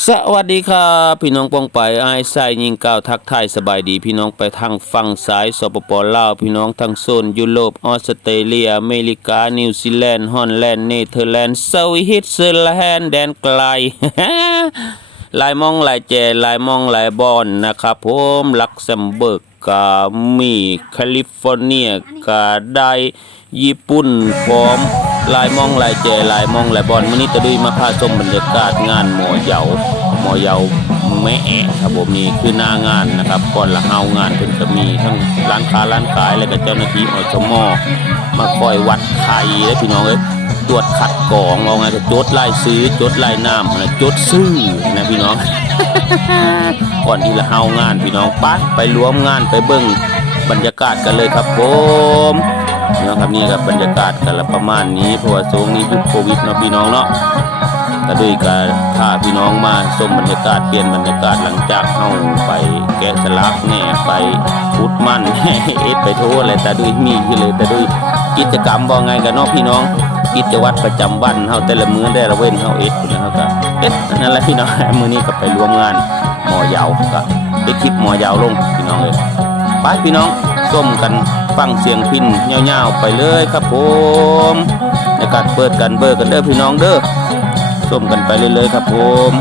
สวัสดีครับพี่น้องปองไปไอ้ายไส้ยิงก้าวทักทายสบายดีพี่น้องไปทางฝั่งซ้ายสปปลาวพี่น้องทางโซนยุโรปออสเตรเลียอเมริกา นิวซีแลนด์ฮอลแลนด์เนเธอร์แลนด์สวิตเซอร์แลนด์แดนไกลหลายมองหลายแจหลายมองหลายบอนนะครับผมลักเซมเบิร์กกามีแคลิฟอร์เนียกาได้ญี่ปุ่นพร้อม ลายมองหลายแจหลายมองหลายบอนมื้อนี้ตะดุยมาพาชมบรรยากาศงานหมอเหยาหมอเหยาแม่แอะครับผมนี่คือหน้างานนะครับก่อนละเฮางานเพิ่นก็มีทั้งร้านค้าร้านขายแล้วก็เจ้าหน้าที่อสมอมาคอยวัดไข่และพี่น้องเอ้ยตรวจคัดกรองเอาไงก็จดลายซื้อจดลายน้ำนะจดซื้อนะพี่น้อง ก่อนที่จะเฮางานพี่น้องไปไปรวมงานไปเบิ่งบรรยากาศกันเลยครับผม น้องครับนี่ครับบรรยากาศกันละประมาณนี้เพราะว่าช่วงนี้ยุคโควิดเนาะพี่น้องเนาะก็ด้วยการพาพี่น้องมาชมบรรยากาศเปลี่ยนบรรยากาศหลังจากเฮาไปแกะสลักแหน่ไปฟุตมันเอ็ดไปโทษอะไรแต่ด้วยมีคือเลยแต่ด้วยกิจกรรมบ่ไงกันเนาะพี่น้องกิจวัตรประจำวันเฮาแต่ละมื้อแต่ละเว้นเฮาเอ็ดนนะเฮาก็เอ็ดนั่นแหละพี่น้องมื้อนี้ก็ไปร่วมงานหมอยาวก็ไปคลิปหมอยาวลงพี่น้องเลยไปพี่น้องส้มกัน ฟังเสียงพินยาวๆไปเลยครับผมในการเปิดกันเบอร์กันเด้อพี่น้องเด้อส้มกันไปเรื่อยๆครับผม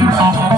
เ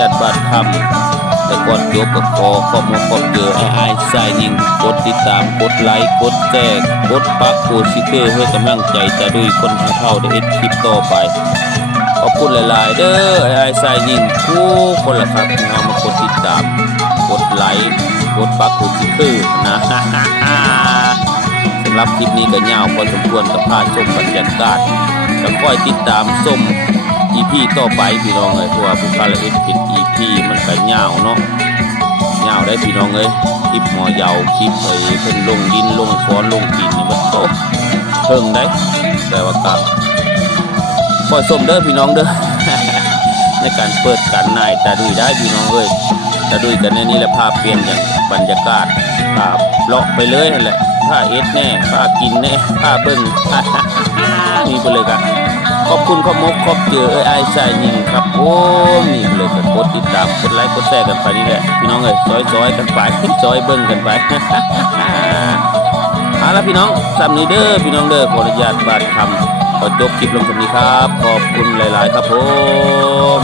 พี่น้องขออนุญาตบาดคำแต่ก่อนจบก็ขอขอบคุณขอบเจอไอ้ไอ้สายยิงกดติดตามกดไลค์กดแชร์กดปักโคชิเกอร์ให้กำลังใจตาดุยคนเท่าได้เอ็ดคลิปต่อไปขอบคุณหลาย ๆ เด้อไอ้ไอ้สายยิงทุกคนละครับที่เอามากดติดตาม กดไลค์กดปักโคชิเกอร์นะสำหรับคลิปนี้ก็ยาวพอสมควรกับพาชมบรรยากาศก็คอยติดตามส้ม EP ต่อไปพี่น้องเลยเพราะว่าผู้คาราเอ็ดเป็น EP มันก็ยาวเนาะยาวได้พี่น้องเลยคลิปหมอยาวคลิปไอ้เพิ่นลงดินลงฟ้อนลงดินนี่มันโตเพิ่งได้แต่ว่ากับค่อยสมเด้อพี่น้องเด้อในการเปิดการนายตาดุได้พี่น้องเอ้ยตาดุยกันในนี้แหละภาพเปลี่ยนอย่างบรรยากาศภาพเลาะไปเลยนั่นแหละผ้าเอ็ดแน่ผ้ากินแน่ผ้าเบิ้งนี่ไปเลยครับ ขอบคุณขอบมกขอบเจอไอ้ไอ้ชายยิงครับโอ้นี่เลยก็กดติดตามกดไลค์กดแชร์กันไปนี่แหละพี่น้องเอ้ยซอยซอยๆกันไปซอยเบิ้งกันไปเอาละพี่น้องสำนี้เด้อพี่น้องเด้อขออนุญาตบาดคำขอจบคลิปลงตรงนี้ครับ ขอบคุณหลาย ๆ ครับผม